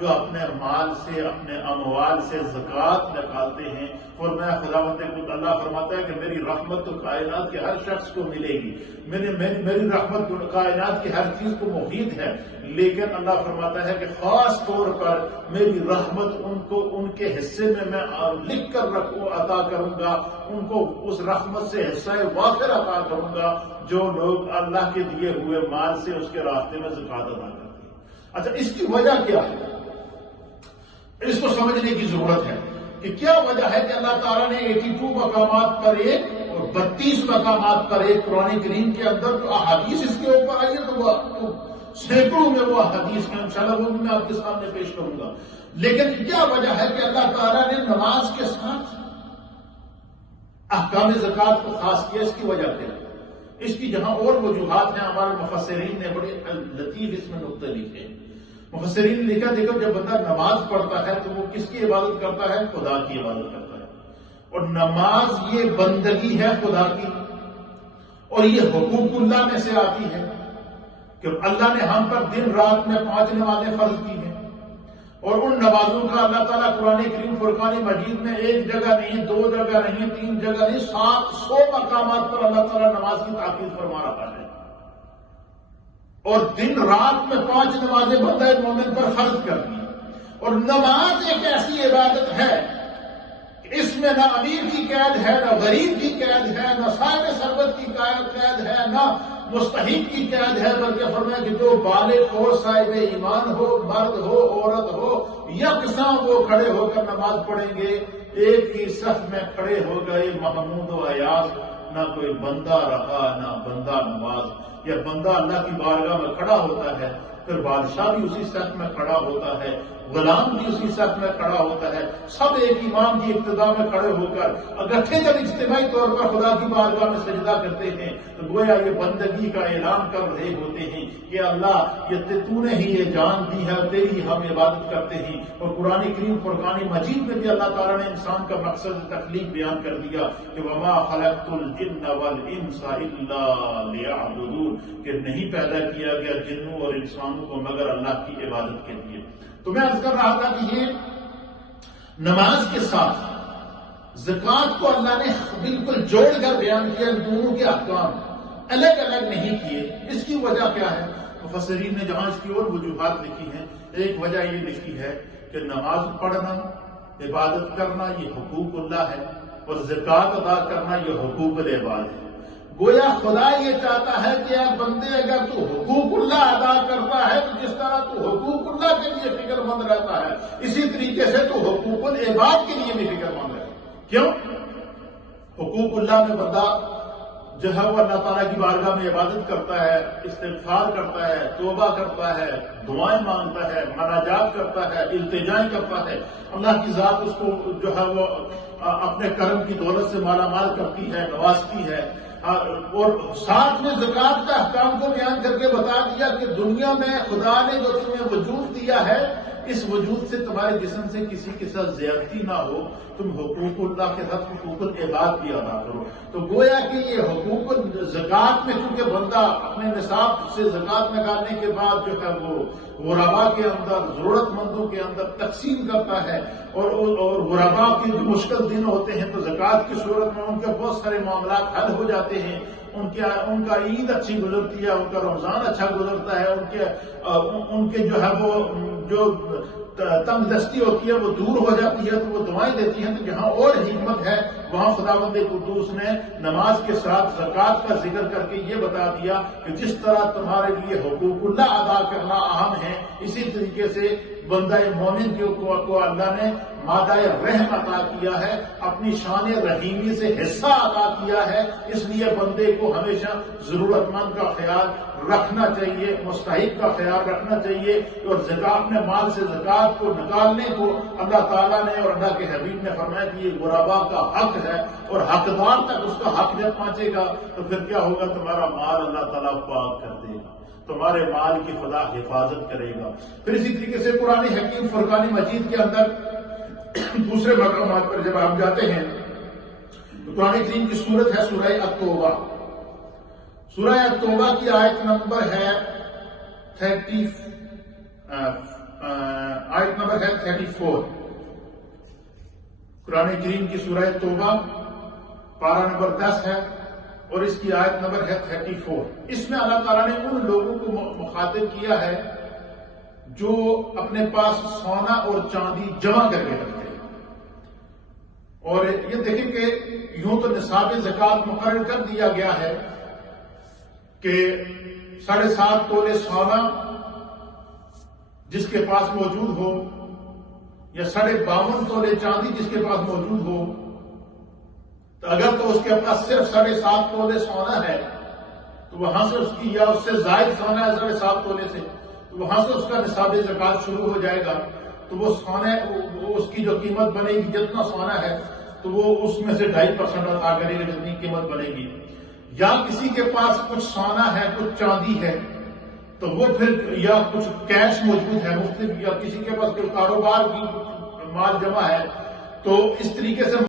جو اپنے مال سے اپنے اموال سے زکوٰۃ نکالتے ہیں، فرمایا خداوند کو اللہ فرماتا ہے کہ میری رحمت تو کائنات کے ہر شخص کو ملے گی، میری رحمت کائنات کی ہر چیز کو محیط ہے، لیکن اللہ فرماتا ہے کہ خاص طور پر میری رحمت ان کو ان کے حصے میں لکھ کر عطا کروں گا، ان کو اس رحمت سے حصہ وافر عطا کروں گا جو لوگ اللہ کے دیے ہوئے مال سے اس کے راستے میں زکوٰۃ ادا کرتے ہیں۔ اچھا، اس کی وجہ کیا ہے؟ اس کو سمجھنے کی ضرورت ہے کہ کیا وجہ ہے کہ اللہ تعالیٰ نے 82 مقامات پر ایک اور 32 مقامات پر ایک قرآن کریم کے اندر جو احادیث اس کے اوپر آئی ہے تو وہ سینکڑوں میں وہ احادیث ہیں، انشاءاللہ وہ بھی میں آپ کے سامنے پیش کروں گا، لیکن کیا وجہ ہے کہ اللہ تعالیٰ نے نماز کے ساتھ احکام زکوٰۃ کو خاص کیا؟ اس کی وجہ کیا ہے؟ اس کی جہاں اور وجوہات ہیں، ہمارے مفسرین نے بڑے لطیف اس میں نقطے لکھے۔ مفسرین نے لکھا، دیکھو جب بندہ نماز پڑھتا ہے تو وہ کس کی عبادت کرتا ہے؟ خدا کی عبادت کرتا ہے، اور نماز یہ بندگی ہے خدا کی، اور یہ حقوق اللہ میں سے آتی ہے کہ اللہ نے ہم پر دن رات میں 5 نمازیں فرض کی ہیں، اور ان نمازوں کا اللہ تعالیٰ قرآن کریم فرقان مجید میں ایک جگہ نہیں، 2 جگہ نہیں، 3 جگہ نہیں، 700 مقامات پر اللہ تعالیٰ نماز کی تاکید فرما رہا ہے، اور دن رات میں 5 نمازیں بندہ مومن پر فرض کر دی۔ اور نماز ایک ایسی عبادت ہے کہ اس میں نہ امیر کی قید ہے، نہ غریب کی قید ہے، نہ صاحب ثروت کی قید ہے، نہ مستحق کی قید ہے، بلکہ فرمایا کہ جو بالغ ہو، صاحب ایمان ہو، مرد ہو، عورت ہو، یکساں وہ کھڑے ہو کر نماز پڑھیں گے، ایک ہی صف میں کھڑے ہو گئے محمود و ایاز، نہ کوئی بندہ رہا نہ بندہ نماز، یا بندہ اللہ کی بارگاہ میں کھڑا ہوتا ہے، پھر بادشاہ بھی اسی صف میں کھڑا ہوتا ہے، غلام بھی اسی صف میں کھڑا ہوتا ہے، سب ایک امام کی اقتداء میں کھڑے ہو کر اکٹھے جب اجتماعی طور پر خدا کی بارگاہ میں سجدہ کرتے ہیں تو گویا یہ بندگی کا اعلان کر رہے ہوتے ہیں کہ اللہ یہ تو نے ہی یہ جان دی ہے، تیری ہم عبادت کرتے ہیں۔ اور قرآن کریم فرقان مجید میں بھی اللہ تعالیٰ نے انسان کا مقصد تخلیق بیان کر دیا کہ وما خلقت الجن والانس الا لیعبدون، کہ نہیں پیدا کیا گیا جنوں اور انسانوں کو مگر اللہ کی عبادت کے لیے۔ تو میں عرض کر رہا تھا کہ یہ نماز کے ساتھ زکوٰۃ کو اللہ نے بالکل جوڑ کر بیان کیا، دونوں کے احکام الگ الگ نہیں کیے۔ اس کی وجہ کیا ہے؟ مفسرین نے جہاں اس کی اور وجوہات لکھی ہیں، ایک وجہ یہ لکھی ہے کہ نماز پڑھنا، عبادت کرنا یہ حقوق اللہ ہے، اور زکوٰۃ ادا کرنا یہ حقوق العباد ہے۔ گویا خدا یہ چاہتا ہے کہ اے بندے اگر تو حقوق اللہ ادا کرتا ہے تو جس طرح تو حقوق اللہ کے لیے فکر مند رہتا ہے، اسی طریقے سے تو حقوق العباد کے لیے بھی فکر مند رہے۔ کیوں؟ حقوق اللہ میں بندہ جو ہے وہ اللہ تعالیٰ کی بارگاہ میں عبادت کرتا ہے، استغفار کرتا ہے، توبہ کرتا ہے، دعائیں مانگتا ہے، مناجات کرتا ہے، التجائیں کرتا ہے، اللہ کی ذات اس کو جو ہے وہ اپنے کرم کی دولت سے مالا مال کرتی ہے، نوازتی ہے، اور ساتھ میں زکوٰۃ کا احکام کو بیان کر کے بتا دیا کہ دنیا میں خدا نے جو تمہیں وجود دیا ہے، اس وجود سے تمہارے جسم سے کسی کے ساتھ زیادتی نہ ہو، تم حقوق اللہ کے ساتھ حقوق العباد بھی ادا کرو۔ تو گویا کہ یہ حقوق زکوٰۃ میں چونکہ بندہ اپنے نصاب سے زکوٰۃ نکالنے کے بعد جو ہے وہ غربا کے اندر، ضرورت مندوں کے اندر تقسیم کرتا ہے، اور غربا کے جو مشکل دن ہوتے ہیں تو زکوٰۃ کی صورت میں ان کے بہت سارے معاملات حل ہو جاتے ہیں، ان کا عید اچھی گزرتی ہے، ان کا رمضان اچھا گزرتا ہے، ان کے جو ہے وہ جو تنگ دستی ہوتی ہے وہ دور ہو جاتی ہے، تو وہ دعائیں دیتی ہیں۔ تو جہاں اور حکمت ہے وہاں خداوند قدوس نے نماز کے ساتھ زکوٰۃ کا ذکر کر کے یہ بتا دیا کہ جس طرح تمہارے لیے حقوق اللہ ادا کرنا اہم ہے، اسی طریقے سے بندہ مومن کو اللہ نے مادہ رحم عطا کیا ہے، اپنی شان رحیمی سے حصہ عطا کیا ہے، اس لیے بندے کو ہمیشہ ضرورت مند کا خیال رکھنا چاہیے، مستحق کا خیال رکھنا چاہیے، اور اپنے مال سے زکوٰۃ کو نکالنے کو اللہ تعالیٰ نے اور اللہ کے حبیب نے فرمایا کہ یہ غربا کا حق ہے، اور حقدار تک اس کا حق جب پہنچے گا تو پھر کیا ہوگا؟ تمہارا مال اللہ تعالیٰ پاک کر دے گا، تمہارے مال کی خدا حفاظت کرے گا۔ پھر اسی طریقے سے قرآن حکیم فرقان مجید کے اندر دوسرے مقامات پر جب آپ جاتے ہیں تو قرآن کریم کی سورت ہے سورہ التوبہ۔ سورہ التوبہ کی آیت نمبر ہے آیت نمبر ہے 34 قرآن کریم کی سورہ توبہ پارہ نمبر 10 ہے اور اس کی آیت نمبر ہے 34۔ اس میں اللہ تعالیٰ نے ان لوگوں کو مخاطب کیا ہے جو اپنے پاس سونا اور چاندی جمع کر کے رکھتے ہیں، اور یہ دیکھیں کہ یوں تو نصاب زکوٰۃ مقرر کر دیا گیا ہے کہ 7.5 تولے سونا جس کے پاس موجود ہو یا 52.5 تولے چاندی جس کے پاس موجود ہو، تو اگر تو اس کے پاس صرف 7.5 تولے سونا ہے تو وہاں سے اس کی، یا اس سے زائد سونا ہے 7.5 تولے سے، تو وہاں سے اس کا نصاب زکوٰۃ شروع ہو جائے گا۔ تو وہ سونے، اس کی جو قیمت بنے گی، جتنا سونا ہے تو وہ اس میں سے 2.5% ادا کرے گا جتنی قیمت بنے گی۔ یا کسی کے پاس کچھ سونا ہے کچھ چاندی ہے تو وہ پھر، یا کچھ کیش موجود ہے مختلف، یا کسی کے پاس کوئی کاروبار کی مال جمع ہے، تو اس طریقے سے